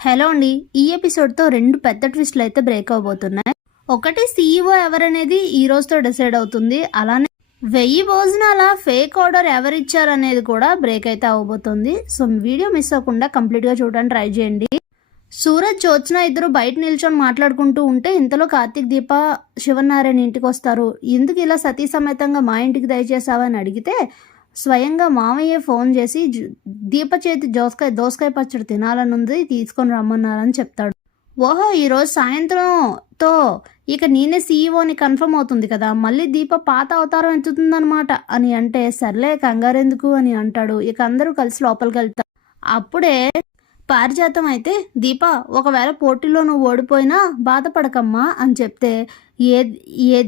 Hello అండి. ఈ ఎపిసోడ్తో 2 పెద్ద ట్విస్టులు అయితే బ్రేక్ అవబోతున్నాయి. ఒకటి సీఈఓ ఎవరనేది ఈ రోజుతో డిసైడ్ అవుతుంది. అలానే 1000 భోజనాల ఫేక్ ఆర్డర్ ఎవరిచ్చారనేది కూడా బ్రేక్ అయితే అవబోతుంది. సో వీడియో మిస్ అవ్వకుండా కంప్లీట్గా చూడడానికి ట్రై చేయండి. సూరజ్ జ్యోత్స్న ఇద్దరు బయట నిల్చొని మాట్లాడుకుంటూ ఉంటే ఇంతలో కార్తీక్ దీప శివనారాయణ ఇంటికి వస్తారు. ఎందుకు ఇలా సతీ సమేతంగా మా ఇంటికి దయచేసావని అడిగితే స్వయంగా మామయ్య ఫోన్ చేసి దీప చేతి దోసకాయ పచ్చడి తినాలనుంది, తీసుకొని రమ్మన్నారని చెప్తాడు. ఓహో, ఈరోజు సాయంత్రంతో ఇక నేనే సీఈఓని కన్ఫర్మ్ అవుతుంది కదా, మళ్ళీ దీప పాత అవతారం ఎత్తుతుందనమాట అని అంటే సర్లే కంగారెందుకు అని అంటాడు. ఇక అందరూ కలిసి లోపలికి వెళ్తారు. అప్పుడే పారిజాతం అయితే దీప ఒకవేళ పోటీలో నువ్వు ఓడిపోయినా బాధపడకమ్మా అని చెప్తే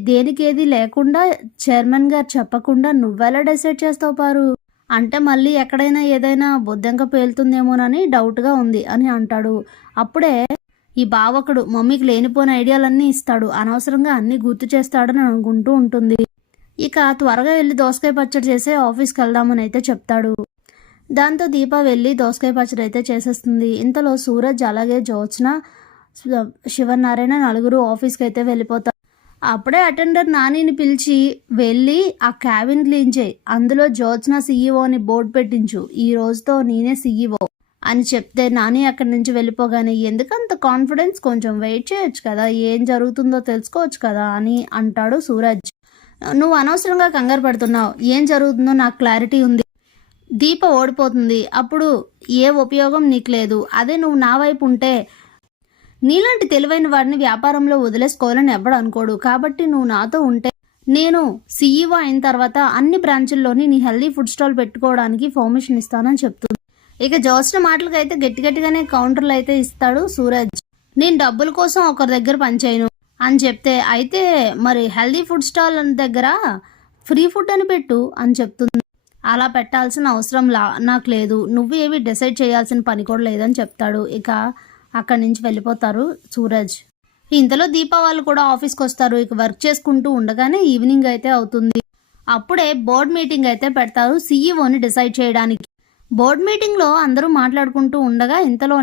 దేనికేది లేకుండా చైర్మన్ గారు చెప్పకుండా నువ్వెలా డిసైడ్ చేస్తావు పారు అంటే మళ్ళీ ఎక్కడైనా ఏదైనా బొద్దంక పేలుతుందేమోనని డౌట్గా ఉంది అని అంటాడు. అప్పుడే ఈ బావకుడు మమ్మీకి లేనిపోయిన ఐడియాలన్నీ ఇస్తాడు, అనవసరంగా అన్నీ గుర్తు చేస్తాడని అనుకుంటూ ఉంటుంది. ఇక త్వరగా వెళ్ళి దోసకాయ పచ్చడి చేసే ఆఫీస్కి వెళ్దామని అయితే చెప్తాడు. దాంతో దీప వెళ్ళి దోసకాయ పచ్చడి అయితే చేసేస్తుంది. ఇంతలో సూరజ్ అలాగే జ్యోత్స్న శివనారాయణ నలుగురు ఆఫీస్కి అయితే వెళ్ళిపోతారు. అప్పుడే అటెండర్ నానిని పిలిచి వెళ్ళి ఆ క్యాబిన్ క్లీన్ చేయి, అందులో జ్యోత్స్న సీఈఓని బోర్డు పెట్టించు, ఈ రోజుతో నేనే సీఈఓ అని చెప్తే నాని అక్కడి నుంచి వెళ్ళిపోగానే ఎందుకంత కాన్ఫిడెన్స్, కొంచెం వెయిట్ చేయొచ్చు కదా, ఏం జరుగుతుందో తెలుసుకోవచ్చు కదా అని అంటాడు సూరజ్. నువ్వు అనవసరంగా కంగారు పడుతున్నావు, ఏం జరుగుతుందో నాకు క్లారిటీ ఉంది. దీప ఓడిపోతుంది, అప్పుడు ఏ ఉపయోగం నీకు లేదు. అదే నువ్వు నా వైపు ఉంటే నీలాంటి తెలివైన వాడిని వ్యాపారంలో వదిలేసుకోవాలని ఎవడు అనుకోడు. కాబట్టి నువ్వు నాతో ఉంటే నేను సీఈఓ అయిన తర్వాత అన్ని బ్రాంచుల్లోని నీ హెల్దీ ఫుడ్ స్టాల్ పెట్టుకోవడానికి పర్మిషన్ ఇస్తానని చెప్తుంది. ఇక జ్యోత్స్న మాటలకైతే గట్టిగానే కౌంటర్లు అయితే ఇస్తాడు సూరజ్. నేను డబ్బుల కోసం ఒకరి దగ్గర పనిచేయను అని చెప్తే అయితే మరి హెల్దీ ఫుడ్ స్టాల్ దగ్గర ఫ్రీ ఫుడ్ అని పెట్టు అని చెప్తుంది. అలా పెట్టాల్సిన అవసరం నాకు లేదు, నువ్వు ఏవి డిసైడ్ చేయాల్సిన పని కూడా లేదని చెప్తాడు. ఇక అక్కడి నుంచి వెళ్ళిపోతారు సూరజ్. ఇంతలో దీప వాళ్ళు కూడా ఆఫీస్కి వస్తారు. ఇక వర్క్ చేసుకుంటూ ఉండగానే ఈవినింగ్ అయితే అవుతుంది. అప్పుడే బోర్డ్ మీటింగ్ అయితే పెడతారు సీఈఓని డిసైడ్ చేయడానికి. బోర్డ్ మీటింగ్లో అందరూ మాట్లాడుకుంటూ ఉండగా ఇంతలో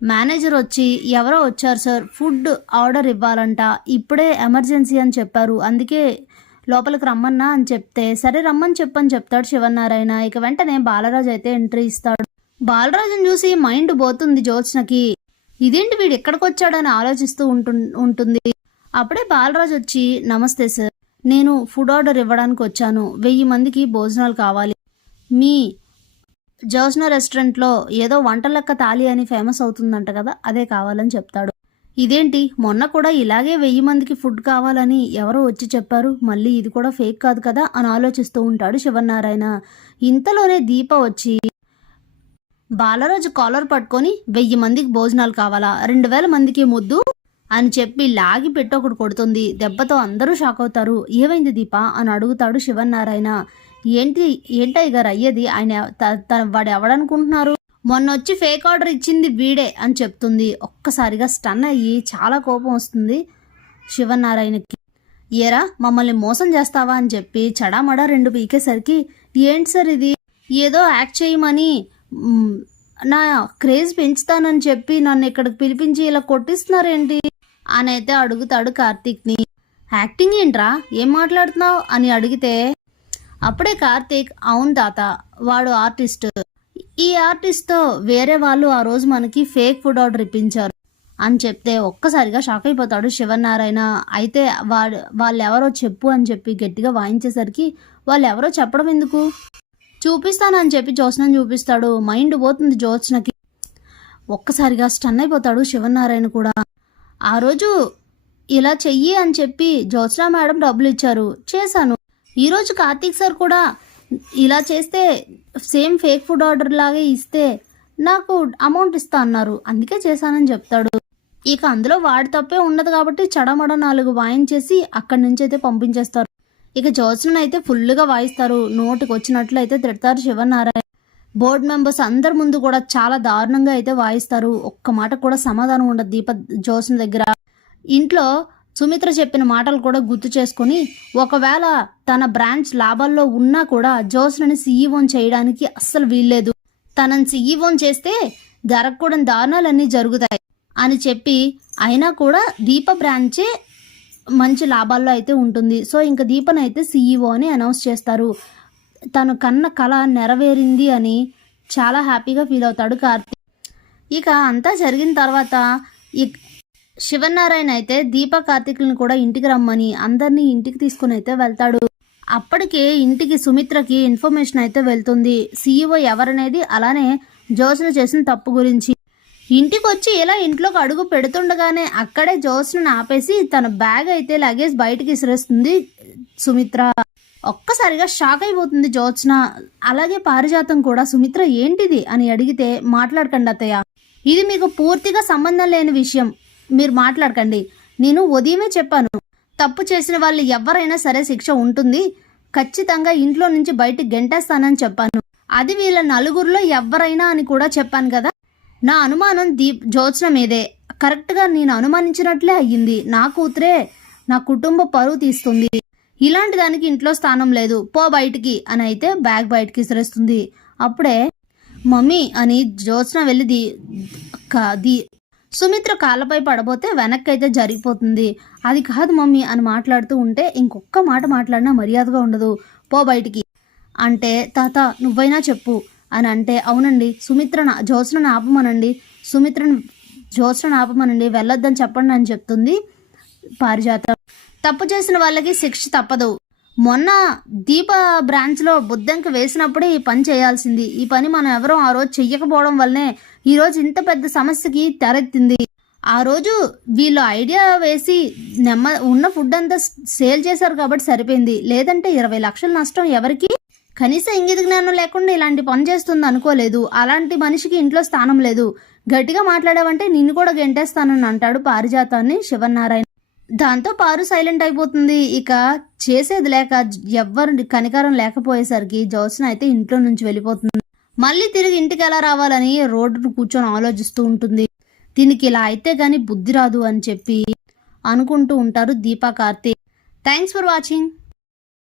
మేనేజర్ వచ్చి ఎవరో వచ్చారు సార్, ఫుడ్ ఆర్డర్ ఇవ్వాలంట, ఇప్పుడే ఎమర్జెన్సీ అని చెప్పారు, అందుకే లోపలికి రమ్మన్నా అని చెప్తే సరే రమ్మని చెప్పని చెప్తాడు శివనారాయణ. ఇక వెంటనే బాలరాజు అయితే ఎంట్రీ ఇస్తాడు. బాలరాజుని చూసి మైండ్ పోతుంది జ్యోత్స్నకి, ఇదేంటి వీడు ఎక్కడికి వచ్చాడని ఆలోచిస్తూ ఉంటుంది. అప్పుడే బాలరాజు వచ్చి నమస్తే సార్, నేను ఫుడ్ ఆర్డర్ ఇవ్వడానికి వచ్చాను, 1000 మందికి భోజనాలు కావాలి, మీ జ్యోత్స్న రెస్టారెంట్లో ఏదో వంట లెక్క తాలి అని ఫేమస్ అవుతుందంట కదా, అదే కావాలని చెప్తాడు. ఇదేంటి మొన్న కూడా ఇలాగే 1000 మందికి ఫుడ్ కావాలని ఎవరో వచ్చి చెప్పారు, మళ్ళీ ఇది కూడా ఫేక్ కాదు కదా అని ఆలోచిస్తూ ఉంటాడు శివనారాయణ. ఇంతలోనే దీప వచ్చి బాలరాజు కాలర్ పట్టుకొని 1000 మందికి భోజనాలు కావాలా, 2000 మందికి ముద్దు అని చెప్పి లాగి పెట్టి ఒకటి కొడుతుంది. దెబ్బతో అందరూ షాక్ అవుతారు. ఏమైంది దీప అని అడుగుతాడు శివనారాయణ. ఏంటయ్య గారు అయ్యేది, ఆయన వాడు ఎవడనుకుంటున్నారు, మొన్న వచ్చి ఫేక్ ఆర్డర్ ఇచ్చింది వీడే అని చెప్తుంది. ఒక్కసారిగా స్టన్ అయ్యి చాలా కోపం వస్తుంది శివనారాయణకి. ఏరా మమ్మల్ని మోసం చేస్తావా అని చెప్పి చడామడా 2 పీకేసరికి ఏంటి సార్ ఇది, ఏదో యాక్ట్ చేయమని నా క్రేజ్ పెంచుతానని చెప్పి నన్ను ఇక్కడికి పిలిపించి ఇలా కొట్టిస్తున్నారేంటి అని అయితే అడుగుతాడు కార్తీక్ని. యాక్టింగ్ ఏంట్రా, ఏం మాట్లాడుతున్నావు అని అడిగితే అప్పుడే కార్తీక్ అవును తాత, వాడు ఆర్టిస్ట్, ఈ ఆర్టిస్ట్తో వేరే వాళ్ళు ఆ రోజు మనకి ఫేక్ ఫుడ్ ఆర్డర్ ఇప్పించారు అని చెప్తే ఒక్కసారిగా షాక్ అయిపోతాడు శివనారాయణ. అయితే వాళ్ళు ఎవరో చెప్పు అని చెప్పి గట్టిగా వాయించేసరికి వాళ్ళు ఎవరో చెప్పడం ఎందుకు, చూపిస్తానని చెప్పి జ్యోత్స్నని చూపిస్తాడు. మైండ్ పోతుంది జ్యోత్స్నకి. ఒక్కసారిగా స్టన్ అయిపోతాడు శివనారాయణ కూడా. ఆ రోజు ఇలా చెయ్యి అని చెప్పి జ్యోత్స్న మేడం డబ్బులు ఇచ్చారు, చేశాను. ఈరోజు కార్తీక్ సార్ కూడా ఇలా చేస్తే సేమ్ ఫేక్ ఫుడ్ ఆర్డర్ లాగే ఇస్తే నాకు అమౌంట్ ఇస్తా అన్నారు, అందుకే చేశానని చెప్తాడు. ఇక అందులో వాడి తప్పే ఉండదు కాబట్టి చడమడ 4 వాయించేసి అక్కడి నుంచి అయితే పంపించేస్తారు. ఇక జ్యోత్స్న అయితే ఫుల్గా వాయిస్తారు, నోటికి వచ్చినట్లు అయితే తిడతారు శివనారాయణ. బోర్డు మెంబర్స్ అందరి ముందు కూడా చాలా దారుణంగా అయితే వాయిస్తారు. ఒక్క మాట కూడా సమాధానం ఉండదు దీప జ్యోత్స్న దగ్గర. ఇంట్లో సుమిత్ర చెప్పిన మాటలు కూడా గుర్తు చేసుకుని ఒకవేళ తన బ్రాంచ్ లాభాల్లో ఉన్నా కూడా జ్యోత్స్నని సీఈఓని చేయడానికి అస్సలు వీల్లేదు, తనని సీఈఓని చేస్తే జరగకూడని దారుణాలన్నీ జరుగుతాయి అని చెప్పి, అయినా కూడా దీప బ్రాంచే మంచి లాభాల్లో అయితే ఉంటుంది. సో ఇంకా దీపనైతే CEO అని అనౌన్స్ చేస్తారు. తను కన్న కళ నెరవేరింది అని చాలా హ్యాపీగా ఫీల్ అవుతాడు కార్తీక్. ఇక అంతా జరిగిన తర్వాత శివనారాయణ అయితే దీప కార్తీక్లను కూడా ఇంటికి రమ్మని అందరినీ ఇంటికి తీసుకుని అయితే వెళ్తాడు. అప్పటికే ఇంటికి సుమిత్రకి ఇన్ఫర్మేషన్ అయితే వెళ్తుంది, CEO ఎవరనేది, అలానే జ్యోత్స్న చేసిన తప్పు గురించి. ఇంటికి వచ్చి ఇలా ఇంట్లోకి అడుగు పెడుతుండగానే అక్కడే జ్యోత్స్నను ఆపేసి తన బ్యాగ్ అయితే లగేజ్ బయటికి ఇసిరేస్తుంది సుమిత్ర. ఒక్కసారిగా షాక్ అయిపోతుంది జ్యోత్స్న. అలాగే పారిజాతం కూడా సుమిత్ర ఏంటిది అని అడిగితే, మాట్లాడకండి అత్తయ్య, ఇది మీకు పూర్తిగా సంబంధం లేని విషయం, మీరు మాట్లాడకండి. నేను ఉదయమే చెప్పాను, తప్పు చేసిన వాళ్ళు ఎవరైనా సరే శిక్ష ఉంటుంది, ఖచ్చితంగా ఇంట్లో నుంచి బయటికి గెంటేస్తానని చెప్పాను. అది వీళ్ళ నలుగురిలో ఎవరైనా అని కూడా చెప్పాను కదా. నా అనుమానం జ్యోత్స్న మీదే. కరెక్ట్గా నేను అనుమానించినట్లే అయ్యింది. నా కూతురే నా కుటుంబ పరువు తీస్తుంది. ఇలాంటి దానికి ఇంట్లో స్థానం లేదు, పో బయటికి అని అయితే బ్యాగ్ బయటికి విసిరేస్తుంది. అప్పుడే మమ్మీ అని జ్యోత్స్న వెళ్ళి సుమిత్ర కాళ్ళపై పడబోతే వెనక్కి అయితే జరిగిపోతుంది. అది కాదు మమ్మీ అని మాట్లాడుతూ ఉంటే, ఇంకొక్క మాట మాట్లాడినా మర్యాదగా ఉండదు, పో బయటికి అంటే, తాత నువ్వైనా చెప్పు అని అంటే, అవునండి జ్యోత్స్నను ఆపమనండి, జ్యోత్స్నను ఆపమనండి, వెళ్ళొద్దని చెప్పండి అని చెప్తుంది పారిజాతం. తప్పు చేసిన వాళ్ళకి శిక్ష తప్పదు. మొన్న దీప బ్రాంచ్లో బుద్ధంకి వేసినప్పుడే ఈ పని చేయాల్సింది. ఈ పని మనం ఎవరో ఆ రోజు చెయ్యకపోవడం వల్లనే ఈరోజు ఇంత పెద్ద సమస్యకి తెరెత్తింది. ఆ రోజు వీళ్ళు ఐడియా వేసి ఉన్న ఫుడ్ అంతా సేల్ చేశారు కాబట్టి సరిపోయింది, లేదంటే 20 లక్షల నష్టం ఎవరికి? కనీసం ఇంగిత జ్ఞానం లేకుండా ఇలాంటి పని చేస్తుంది అనుకోలేదు. అలాంటి మనిషికి ఇంట్లో స్థానం లేదు. గట్టిగా మాట్లాడావంటే నిన్ను కూడా గెంటేస్తానని అంటాడు పారిజాతాన్ని శివనారాయణ. దాంతో పారు సైలెంట్ అయిపోతుంది. ఇక చేసేది లేక ఎవ్వరు కనికారం లేకపోయేసరికి జ్యోత్స్న అయితే ఇంట్లో నుంచి వెళ్ళిపోతుంది. మళ్ళీ తిరిగి ఇంటికి ఎలా రావాలని రోడ్డును కూర్చొని ఆలోచిస్తూ ఉంటుంది. దీనికి ఇలా అయితే గానీ బుద్ధి రాదు అని చెప్పి అనుకుంటూ ఉంటారు Deepa Karthik. Thanks for watching.